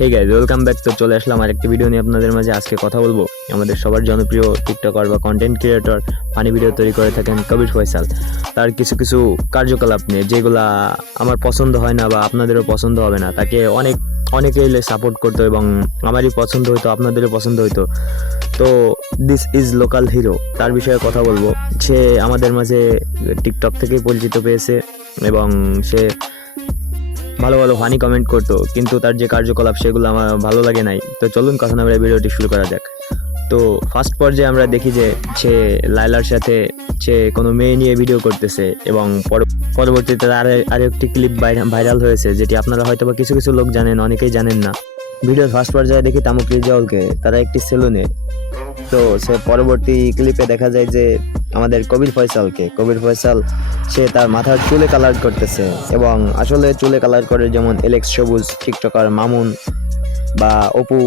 Hey guys, welcome back. তো চলে আসলাম আরেকটি ভিডিও নিয়ে আপনাদের মাঝে। আজকে কথা বলবো আমাদের সবার জনপ্রিয় টিকটকার বা কন্টেন্ট ক্রিয়েটর, ফানি ভিডিও তৈরি করে থাকেন কবির ফয়সাল। তার কিছু কিছু কার্যকলাপ নিয়ে যেগুলা আমার পছন্দ হয় না বা আপনাদেরও পছন্দ হবে না। তাকে অনেকেই সাপোর্ট করতো এবং আমারই পছন্দ হইতো, আপনাদেরও পছন্দ হইতো। তো দিস ইজ লোকাল হিরো, তার বিষয়ে কথা বলবো। সে আমাদের মাঝে টিকটক থেকেই পরিচিত পেয়েছে এবং সে ভালো ভালো ফানি কমেন্ট করতো, কিন্তু তার যে কার্যকলাপ সেগুলো আমার ভালো লাগে নাই। তো চলুন কথা না বলে ভিডিওটি শুরু করা যাক। তো ফার্স্ট পর্যায়ে আমরা দেখি যে সে লাইলার সাথে সে কোনো মেয়ে নিয়ে ভিডিও করতেছে এবং পরবর্তীতে আরেকটি ক্লিপ ভাইরাল হয়েছে, যেটি আপনারা হয়তো বা কিছু কিছু লোক জানেন, অনেকেই জানেন না। ভিডিওর ফার্স্ট পর্যায়ে দেখি তামুক রিজাউলকে তারা একটি সেলুনে। তো সে পরবর্তী ক্লিপে দেখা যায় যে আমাদের কবির ফয়সাল সে তার মাথার চুলে কালার করতেছে এবং আসলে চুলে কালার করে যেমন এলেক্স সবুজ, টিকটকার মামুন বা অপু,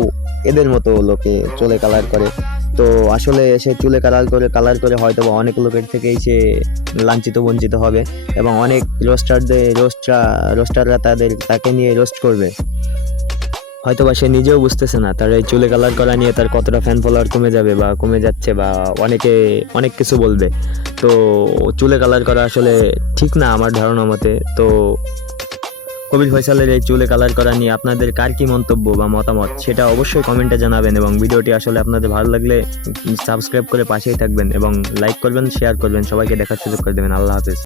এদের মতো লোকে চুলে কালার করে। তো আসলে সে চুলে কালার করে হয়তো বা অনেক লোকের থেকেই সে লাঞ্ছিত বঞ্চিত হবে এবং অনেক রোস্টাররা তাকে নিয়ে রোস্ট করবে। হয়তোবা সে নিজেও বুঝতেছে না তার এই চুলে কালার করা নিয়ে তার কতটা ফ্যান ফলোয়ার কমে যাবে বা কমে যাচ্ছে, বা অনেক কিছু বলবে। তো চুলে কালার করা আসলে ঠিক না আমার ধারণা মতে। তো কবির ফয়সালের এই চুলে কালার করা নিয়ে আপনাদের কার কি মন্তব্য বা মতামত সেটা অবশ্যই কমেন্টে জানাবেন, এবং ভিডিওটি আসলে আপনাদের ভালো লাগলে সাবস্ক্রাইব করে পাশেই থাকবেন এবং লাইক করবেন, শেয়ার করবেন, সবাইকে দেখার সুযোগ করে দেবেন। আল্লাহ হাফেজ।